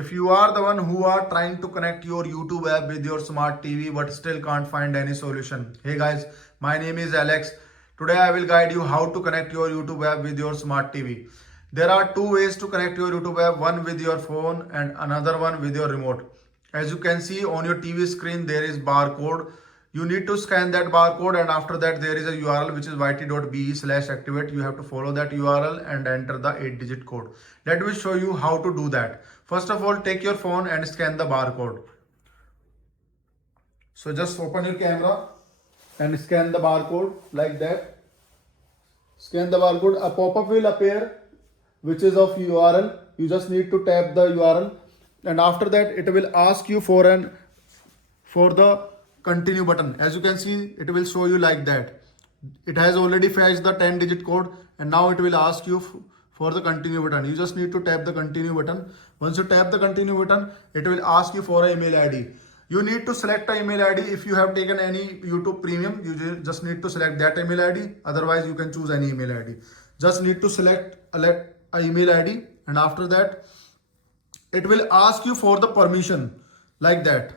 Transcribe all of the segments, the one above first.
If you are the one who are trying to connect your YouTube app with your smart TV but still can't find any solution. Hey guys, my name is Alex. Today I will guide you how to connect your YouTube app with your smart TV. There are two ways to connect your YouTube app, one with your phone and another one with your remote. As you can see on your TV screen, there is barcode. You need to scan that barcode, and after that there is a URL which is yt.be/activate. You have to follow that URL and enter the 8-digit code. Let me show you how to do that. First of all, take your phone and scan the barcode. So just open your camera and scan the barcode like that. Scan the barcode. A pop-up will appear which is of URL. You just need to tap the URL, and after that it will ask you for the continue button. As you can see, it will show you like that. It has already fetched the 10-digit code, and now it will ask you for the continue button. You just need to tap the continue button. Once you tap the continue button, it will ask you for an email ID. You need to select an email ID. If you have taken any YouTube premium, you just need to select that email ID. Otherwise, you can choose any email ID. Just need to select an email ID, and after that, it will ask you for the permission like that.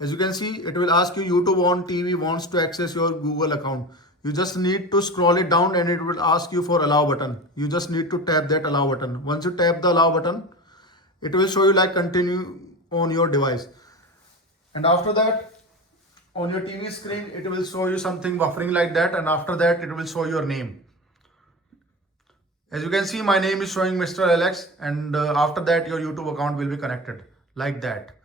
As you can see, it will ask you YouTube on TV wants to access your Google account. You just need to scroll it down and it will ask you for allow button. You just need to tap that allow button. Once you tap the allow button, it will show you like continue on your device. And after that, on your TV screen, it will show you something buffering like that. And after that, it will show your name. As you can see, my name is showing Mr. Alex. And after that, your YouTube account will be connected like that.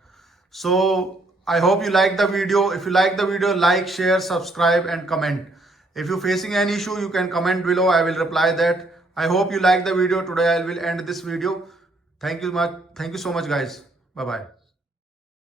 So I hope you like the video. If you like the video, like, share, subscribe and comment. If you're facing any issue, you can comment below. I will reply that. I hope you like the video. Today I will end this video. Thank you so much guys. Bye bye.